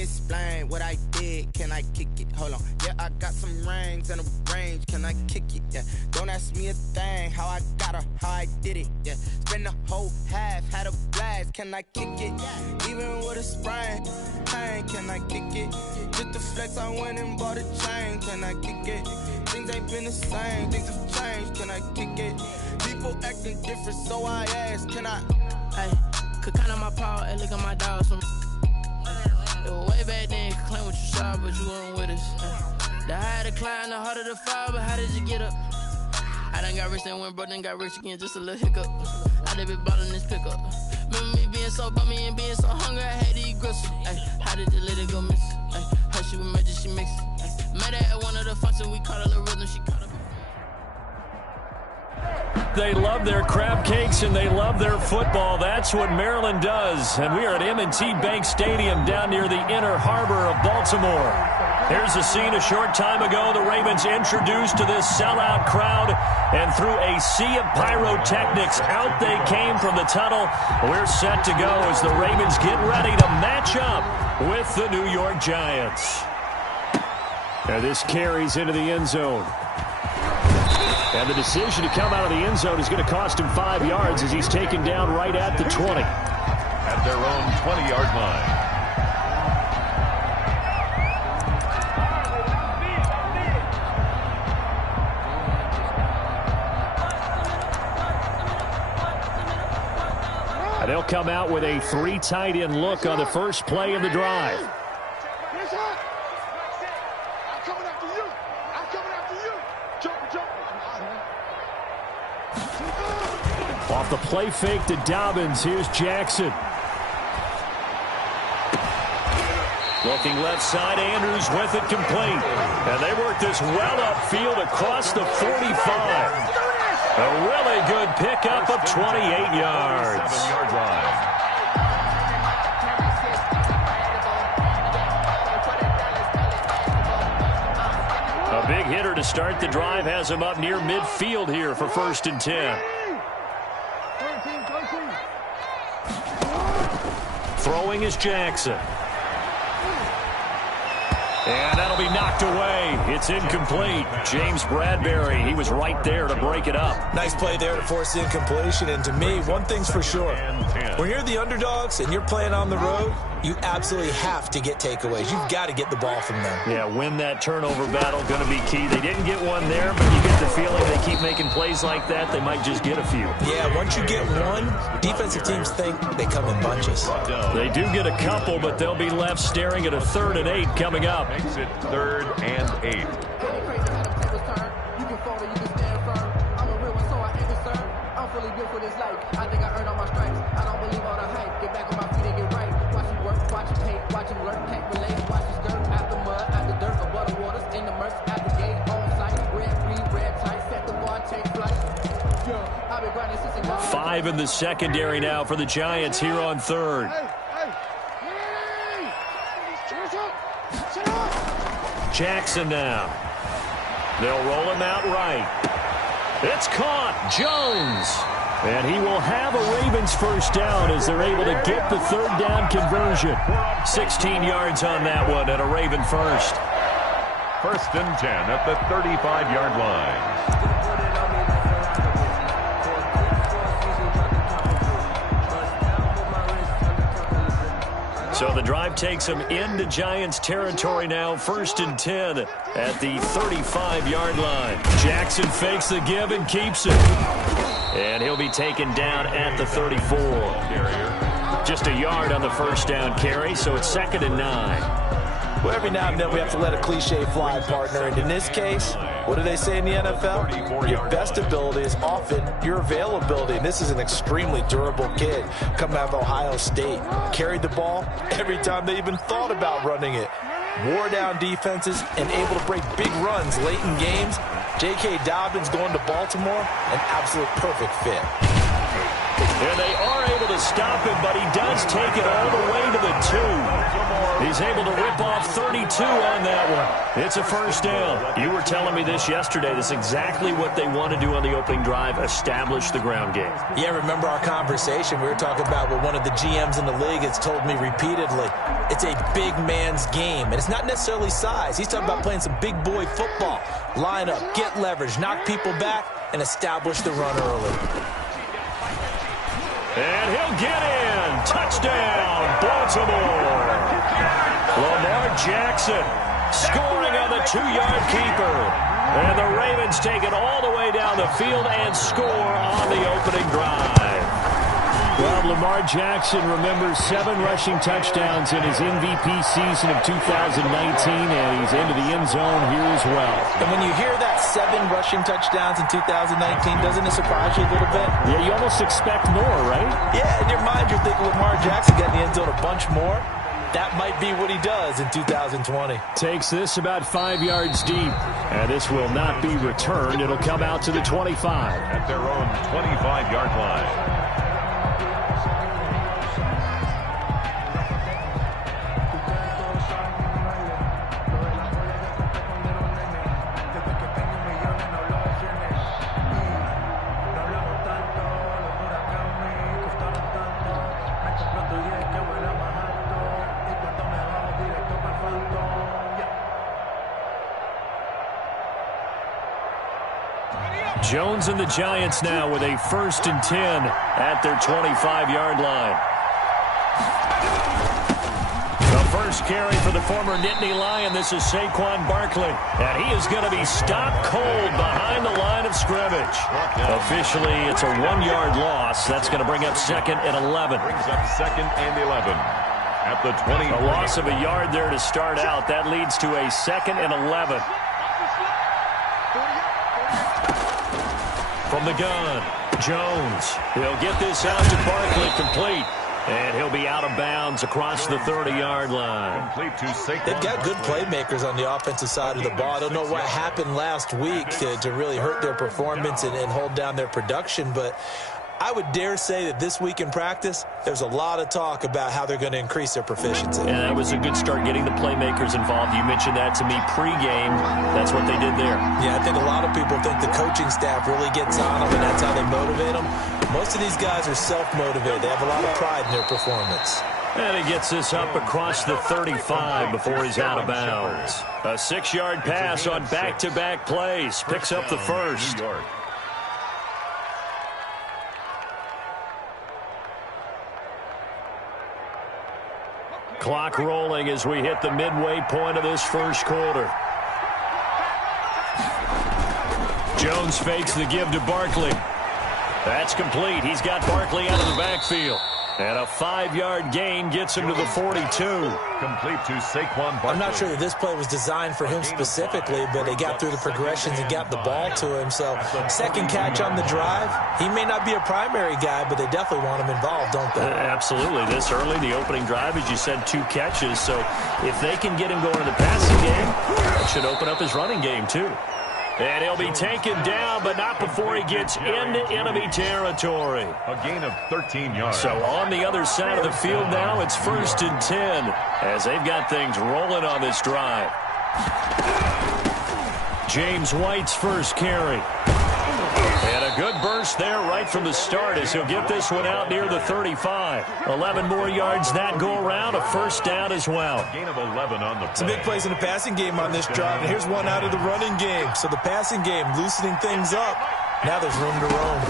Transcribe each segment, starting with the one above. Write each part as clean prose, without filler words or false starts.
me explain what I did. Can I kick it? Hold on. Yeah, I got some rings and a range. Can I kick it? Yeah. Don't ask me a thing. How I got her, how I did it. Yeah. Spend the whole half, had a blast. Can I kick it? Even with a sprain, pain. Can I kick it? Just to flex, I went and bought a chain. Can I kick it? Things ain't been the same. Things have changed. Can I kick it? People acting different, so I ask. Can I? Hey, could count on my power and look at my dogs from. It was way back then, could claim what you saw, but you weren't with us. The higher the climb, the harder the fall, but how did you get up? I done got rich and went broke, then got rich again, just a little hiccup. I done been ballin' this pickup. Remember me being so bummy and being so hungry, I had to eat gristle. Ay, how did you let it go miss? Ay, how she was magic, she mixed. Met her at one of the functions, we caught a little rhythm, she caught up. They love their crab cakes and they love their football. That's what Maryland does. And we are at M&T Bank Stadium down near the inner harbor of Baltimore. Here's a scene a short time ago. The Ravens introduced to this sellout crowd, and through a sea of pyrotechnics, out they came from the tunnel. We're set to go as the Ravens get ready to match up with the New York Giants. And this carries into the end zone. And the decision to come out of the end zone is going to cost him 5 yards as he's taken down right at the 20. At their own 20-yard line. And they'll come out with a 3 tight end look on the first play of the drive. Off the play fake to Dobbins, here's Jackson. Looking left side, Andrews with it complete. And they work this well upfield across the 45. A really good pickup of 28 yards. 7-yard line. A big hitter to start the drive has him up near midfield here for 1st and 10. Throwing is Jackson. And that'll be knocked away. It's incomplete. James Bradbury, he was right there to break it up. Nice play there to force the incompletion. And to me, one thing's for sure. When you're the underdogs and you're playing on the road, you absolutely have to get takeaways. You've got to get the ball from them. Yeah, win that turnover battle, going to be key. They didn't get one there, but you get the feeling they keep making plays like that, they might just get a few. Yeah, once you get one, defensive teams think they come in bunches. They do get a couple, but they'll be left staring at a 3rd and 8 coming up. Makes it 3rd and 8. Five in the secondary now for the Giants here on 3rd. Jackson now. They'll roll him out right. It's caught. Jones. And he will have a Ravens first down as they're able to get the 3rd down conversion. 16 yards on that one and a Raven first. 1st and 10 at the 35-yard line. So the drive takes him into Giants territory now. 1st and 10 at the 35-yard line. Jackson fakes the give and keeps it. And he'll be taken down at the 34. Just a yard on the first down carry, so it's 2nd and 9. Well, every now and then we have to let a cliche fly, partner. And in this case, what do they say in the NFL? Your best ability is often your availability. And this is an extremely durable kid coming out of Ohio State. Carried the ball every time they even thought about running it. Wore down defenses and able to break big runs late in games. J.K. Dobbins going to Baltimore, an absolute perfect fit. And they are able to stop him, but he does take it all the way to the 2. He's is able to rip off 32 on that one. It's a first down. You were telling me this yesterday. This is exactly what they want to do on the opening drive, establish the ground game. Yeah, remember our conversation? We were talking about what one of the GMs in the league has told me repeatedly. It's a big man's game, and it's not necessarily size. He's talking about playing some big boy football. Line up, get leverage, knock people back, and establish the run early. And he'll get in. Touchdown, Baltimore. Lamar Jackson scoring on the 2-yard keeper. And the Ravens take it all the way down the field and score on the opening drive. Well, Lamar Jackson remembers 7 rushing touchdowns in his MVP season of 2019, and he's into the end zone here as well. And when you hear that 7 rushing touchdowns in 2019, doesn't it surprise you a little bit? Yeah, you almost expect more, right? Yeah, in your mind you're thinking Lamar Jackson got in the end zone a bunch more. That might be what he does in 2020. Takes this about 5 yards deep, and this will not be returned. It'll come out to the 25. At their own 25-yard line. Jones and the Giants now with a 1st and 10 at their 25-yard line. The first carry for the former Nittany Lion. This is Saquon Barkley. And he is going to be stopped cold behind the line of scrimmage. Officially, it's a 1-yard loss. That's going to bring up 2nd and 11. Brings up 2nd and 11 at the 20. A loss of a yard there to start out. That leads to a 2nd and 11. From the gun, Jones. He'll get this out to Barkley, complete. And he'll be out of bounds across the 30-yard line. Complete to Saquon. They've got good playmakers on the offensive side of the ball. I don't know what happened last week to really hurt their performance and hold down their production, but I would dare say that this week in practice, there's a lot of talk about how they're going to increase their proficiency. And that was a good start, getting the playmakers involved. You mentioned that to me pregame. That's what they did there. Yeah, I think a lot of people think the coaching staff really gets on them, and that's how they motivate them. Most of these guys are self-motivated. They have a lot of pride in their performance. And he gets this up across the 35 before he's out of bounds. A 6-yard pass on back-to-back plays. Picks up the first. Clock rolling as we hit the midway point of this first quarter. Jones fakes the give to Barkley. That's complete. He's got Barkley out of the backfield. And a 5-yard gain gets him to the 42. Complete to Saquon Barkley. I'm not sure that this play was designed for him specifically, but they got through the progressions and got the ball to him. So, second catch on the drive. He may not be a primary guy, but they definitely want him involved, don't they? Absolutely. This early, the opening drive, as you said, 2 catches. So, if they can get him going in the passing game, that should open up his running game, too. And he'll be taken down, but not before he gets into enemy territory. A gain of 13 yards. So on the other side of the field now, it's 1st and 10 as they've got things rolling on this drive. James White's first carry. And a good burst there right from the start as he'll get this one out near the 35. 11 more yards that go around, a first down as well. Gain of 11 on the play. Some big plays in the passing game on this drive, and here's one out of the running game. So the passing game loosening things up. Now there's room to roam.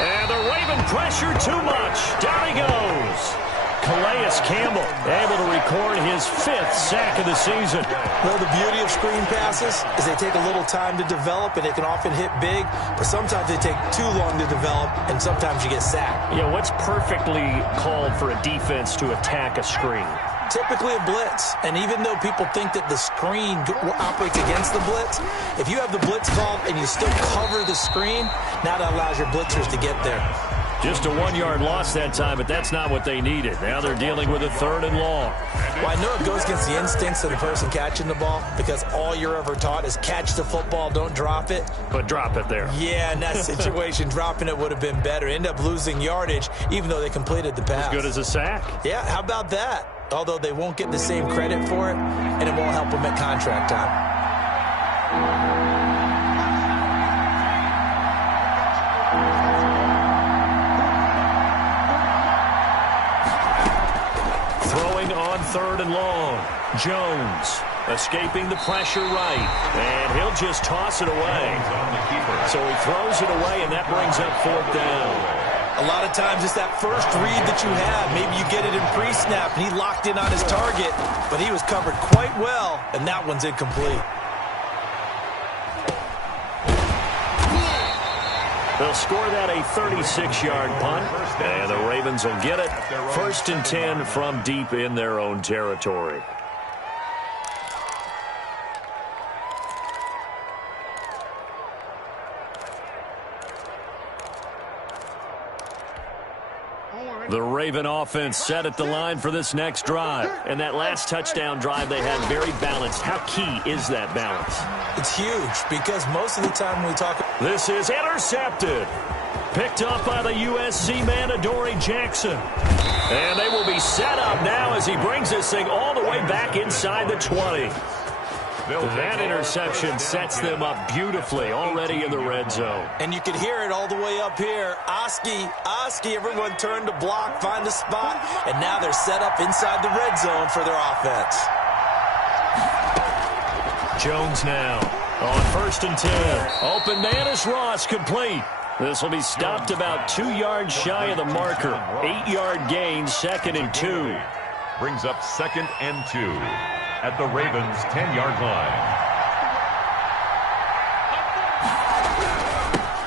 And the Raven pressure too much. Down he goes. Calais Campbell able to record his 5th sack of the season. Well, the beauty of screen passes is they take a little time to develop, and they can often hit big, but sometimes they take too long to develop, and sometimes you get sacked. Yeah, what's perfectly called for a defense to attack a screen? Typically a blitz, and even though people think that the screen operates against the blitz, if you have the blitz called and you still cover the screen, now that allows your blitzers to get there. Just a 1-yard loss that time, but that's not what they needed. Now they're dealing with a 3rd and long. Well, I know it goes against the instincts of the person catching the ball because all you're ever taught is catch the football, don't drop it. But drop it there. Yeah, in that situation, dropping it would have been better. End up losing yardage, even though they completed the pass. As good as a sack. Yeah, how about that? Although they won't get the same credit for it, and it won't help them at contract time. Throwing on 3rd and long. Jones escaping the pressure right. And he'll just toss it away. So he throws it away, and that brings up 4th down. A lot of times it's that first read that you have. Maybe you get it in pre-snap, and he locked in on his target, but he was covered quite well, and that one's incomplete. They'll score that a 36-yard punt, and the Ravens will get it. 1st and 10 from deep in their own territory. The Raven offense set at the line for this next drive. And that last touchdown drive they had very balanced. How key is that balance? It's huge because most of the time when we talk... This is intercepted. Picked up by the USC man, Adoree Jackson. And they will be set up now as he brings this thing all the way back inside the 20. That interception sets them up beautifully already in the red zone. And you can hear it all the way up here. Oski, everyone turned to block, find a spot, and now they're set up inside the red zone for their offense. Jones now on 1st and 10. Open man is Ross, complete. This will be stopped about 2 yards shy of the marker. 8-yard gain, 2nd and 2. Brings up 2nd and 2 at the Ravens' 10-yard line.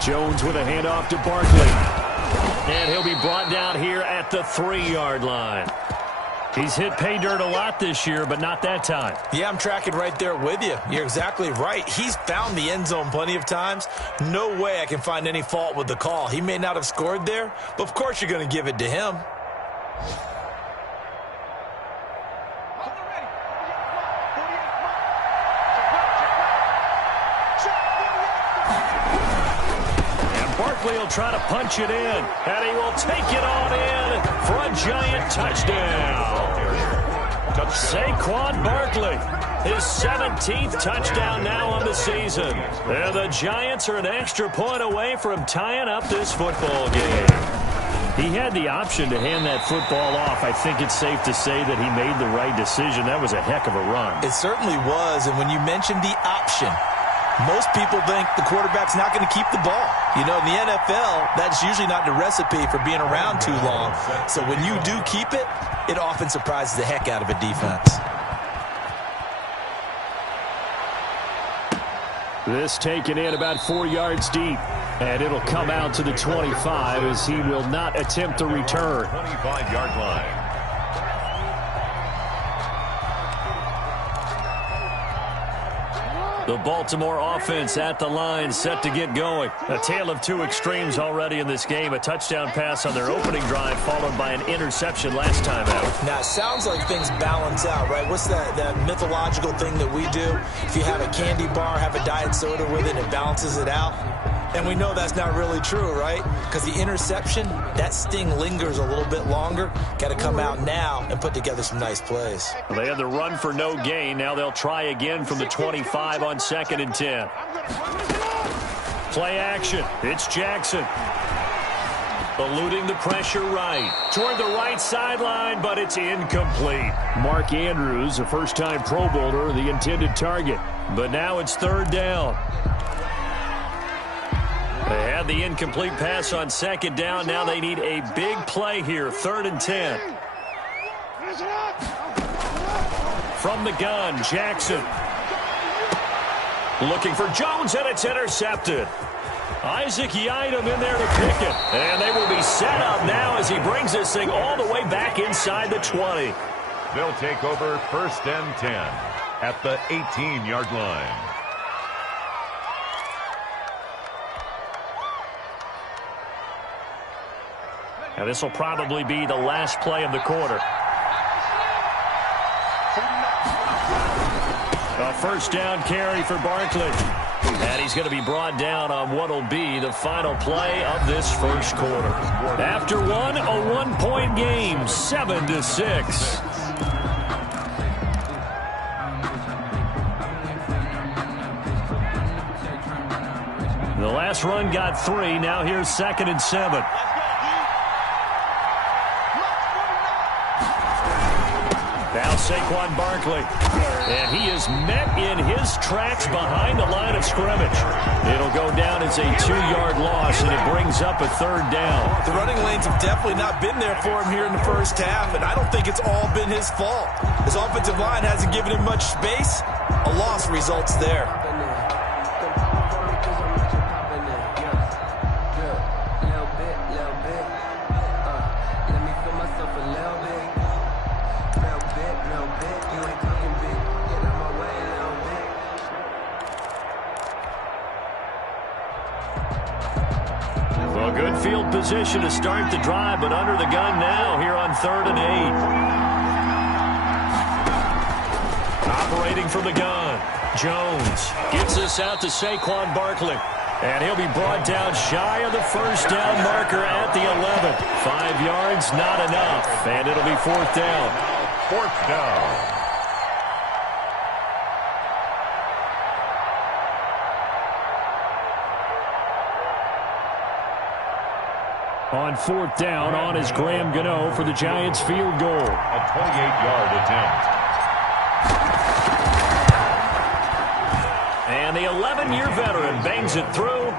Jones with a handoff to Barkley. And he'll be brought down here at the 3-yard line. He's hit pay dirt a lot this year, but not that time. Yeah, I'm tracking right there with you. You're exactly right. He's found the end zone plenty of times. No way I can find any fault with the call. He may not have scored there, but of course you're going to give it to him. Barkley will try to punch it in, and he will take it on in for a giant touchdown. Saquon Barkley, his 17th touchdown now on the season. And the Giants are an extra point away from tying up this football game. He had the option to hand that football off. I think it's safe to say that he made the right decision. That was a heck of a run. It certainly was, and when you mentioned the option, most people think the quarterback's not going to keep the ball. You know, in the NFL, that's usually not the recipe for being around too long. So when you do keep it, it often surprises the heck out of a defense. This taken in about 4 yards deep. And it'll come out to the 25 as he will not attempt to return. 25-yard line. The Baltimore offense at the line, set to get going. A tale of two extremes already in this game. A touchdown pass on their opening drive, followed by an interception last time out. Now, it sounds like things balance out, right? What's that mythological thing that we do? If you have a candy bar, have a diet soda with it, it balances it out. And we know that's not really true, right? Because the interception, that sting lingers a little bit longer. Got to come out now and put together some nice plays. Well, they had the run for no gain. Now they'll try again from the 25 on 2nd and 10. Play action. It's Jackson. Eluding the pressure right. Toward the right sideline, but it's incomplete. Mark Andrews, a first-time Pro Bowler, the intended target. But now it's 3rd down. They had the incomplete pass on 2nd down. Now they need a big play here. 3rd and 10. From the gun, Jackson. Looking for Jones, and it's intercepted. Isaac Yiadom in there to pick it. And they will be set up now as he brings this thing all the way back inside the 20. They'll take over 1st and 10 at the 18-yard line. And this will probably be the last play of the quarter. A first down carry for Barkley. And he's going to be brought down on what will be the final play of this first quarter. After one, a one-point game, 7-6. The last run got 3. Now here's 2nd and 7. Now Saquon Barkley. And he is met in his tracks behind the line of scrimmage. It'll go down as a 2-yard loss, and it brings up a 3rd down. The running lanes have definitely not been there for him here in the first half, and I don't think it's all been his fault. His offensive line hasn't given him much space. A loss results there. Good field position to start the drive, but under the gun now here on 3rd and 8. Operating from the gun. Jones gets this out to Saquon Barkley. And he'll be brought down shy of the first down marker at the 11. 5 yards, not enough. And it'll be 4th down. 4th down. On 4th down, on is Graham Gano for the Giants field goal. A 28-yard attempt. And the 11-year veteran bangs it through.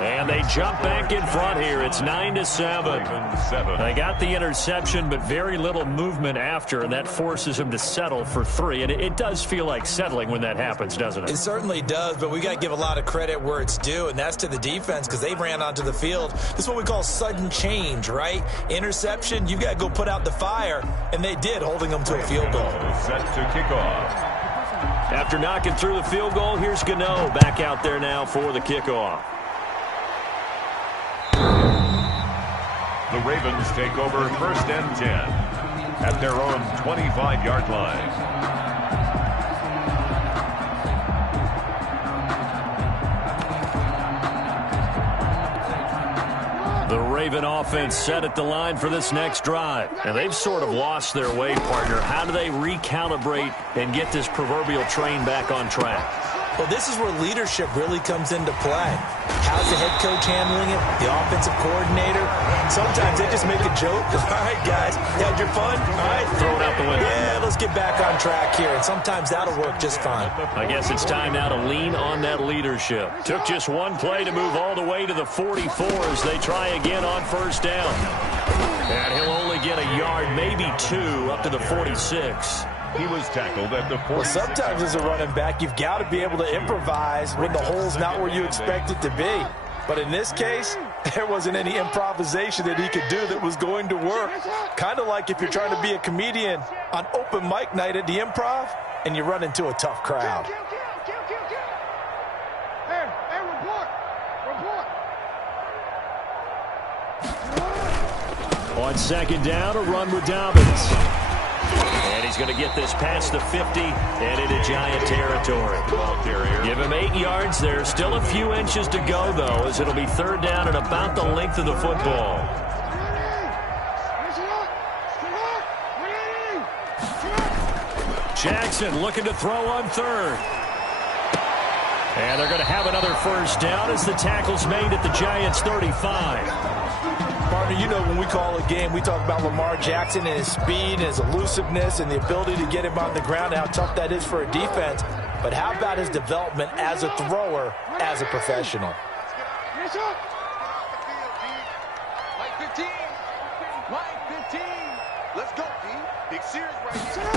And they jump back in front here. It's 9-7. They got the interception, but very little movement after, and that forces them to settle for 3. And it does feel like settling when that happens, doesn't it? It certainly does, but we got to give a lot of credit where it's due, and that's to the defense because they ran onto the field. This is what we call sudden change, right? Interception, you got to go put out the fire, and they did, holding them to a field goal. Set to kick off. After knocking through the field goal, here's Gano back out there now for the kickoff. The Ravens take over 1st and 10 at their own 25-yard line. The Raven offense set at the line for this next drive. And they've sort of lost their way, partner. How do they recalibrate and get this proverbial train back on track? Well, this is where leadership really comes into play. How's the head coach handling it? The offensive coordinator? Sometimes they just make a joke. All right, guys, you had your fun? All right. Throw it out the window. Yeah, let's get back on track here. And sometimes that'll work just fine. I guess it's time now to lean on that leadership. Took just one play to move all the way to the 44 as they try again on 1st down. And he'll only get a yard, maybe 2, up to the 46. He was tackled at the 46. Well, sometimes as a running back, you've got to be able to improvise when the hole's not where you expect it to be. But in this case, there wasn't any improvisation that he could do that was going to work. Kind of like if you're trying to be a comedian on open mic night at the Improv and you run into a tough crowd. Hey, report. On 2nd down, a run with Dobbins. And he's going to get this past the 50 and into Giant territory. Give him 8 yards there. Still a few inches to go, though, as it'll be 3rd down and about the length of the football. Jackson looking to throw on 3rd. And they're going to have another 1st down as the tackle's made at the Giants' 35. Partner, you know when we call a game, we talk about Lamar Jackson and his speed and his elusiveness and the ability to get him on the ground and how tough that is for a defense. But how about his development as a thrower, as a professional? Like 15. Let's go, D. Big series right here.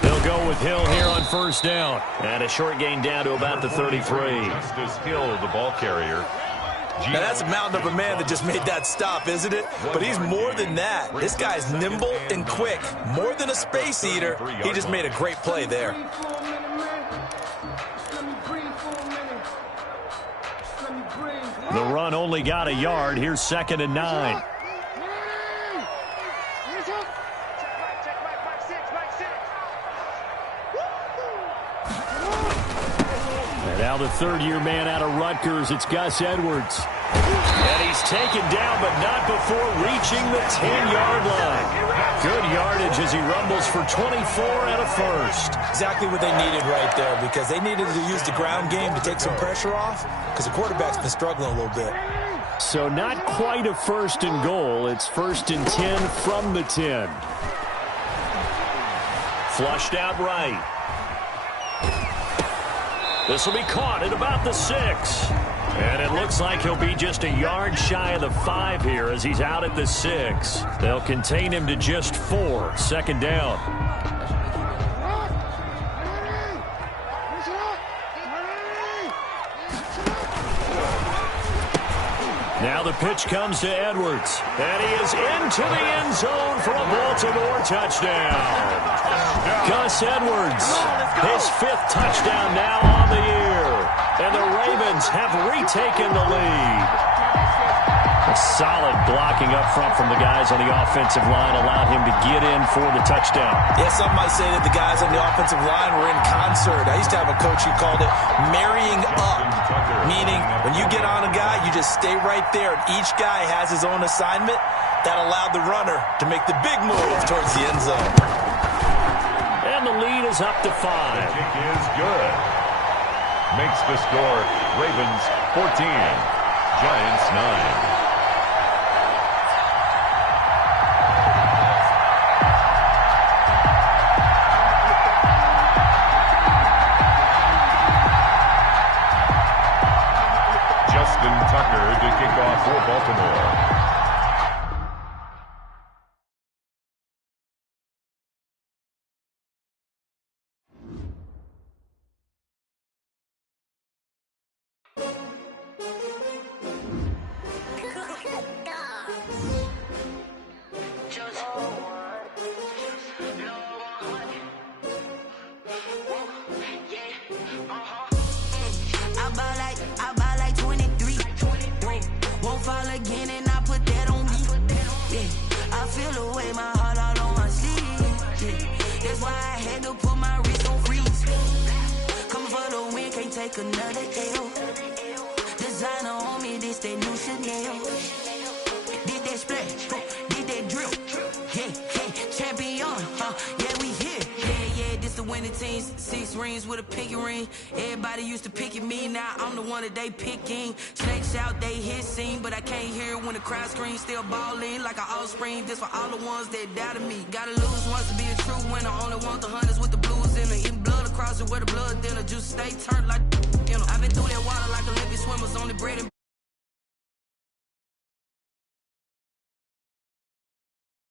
They'll go with Hill here on 1st down. And a short gain down to about the 33. Justice Hill, the ball carrier. Now, that's a mountain of a man that just made that stop, isn't it? But he's more than that. This guy's nimble and quick. More than a space eater. He just made a great play there. The run only got a yard. Here's 2nd and 9. Now the third-year man out of Rutgers, it's Gus Edwards. And he's taken down, but not before reaching the 10-yard line. Good yardage as he rumbles for 24 and a first. Exactly what they needed right there, because they needed to use the ground game to take some pressure off, because the quarterback's been struggling a little bit. So not quite a first and goal. It's 1st and 10 from the 10. Flushed out right. This will be caught at about the 6. And it looks like he'll be just a yard shy of the 5 here as he's out at the 6. They'll contain him to just 4. 2nd down. Now the pitch comes to Edwards. And he is into the end zone for a Baltimore touchdown. Gus Edwards, his 5th touchdown now on the year. And the Ravens have retaken the lead. A solid blocking up front from the guys on the offensive line allowed him to get in for the touchdown. Yeah, some might say that the guys on the offensive line were in concert. I used to have a coach who called it marrying up, meaning when you get on a guy, you just stay right there. Each guy has his own assignment. That allowed the runner to make the big move towards the end zone. And the lead is up to 5. The kick is good. Makes the score Ravens 14, Giants 9. Tucker to kick off for Baltimore. Another L. Designer on me, this that new Chanel. Did that splash, did that drill. Yeah, champion, yeah, we here. Yeah, this the winning teams. 6 rings with a pinky ring. Everybody used to pick at me, now I'm the one that they picking. Snakes out, they hit scene, but I can't hear when the crowd screams. Still balling like an offspring. This for all the ones that doubted me. Gotta lose once to be a true winner. Only want the hunters with the blues in it. Eating blood across it where the blood dinner. Juice stay turned like, you know. I've been through that water like Olympic swimmers on the bread and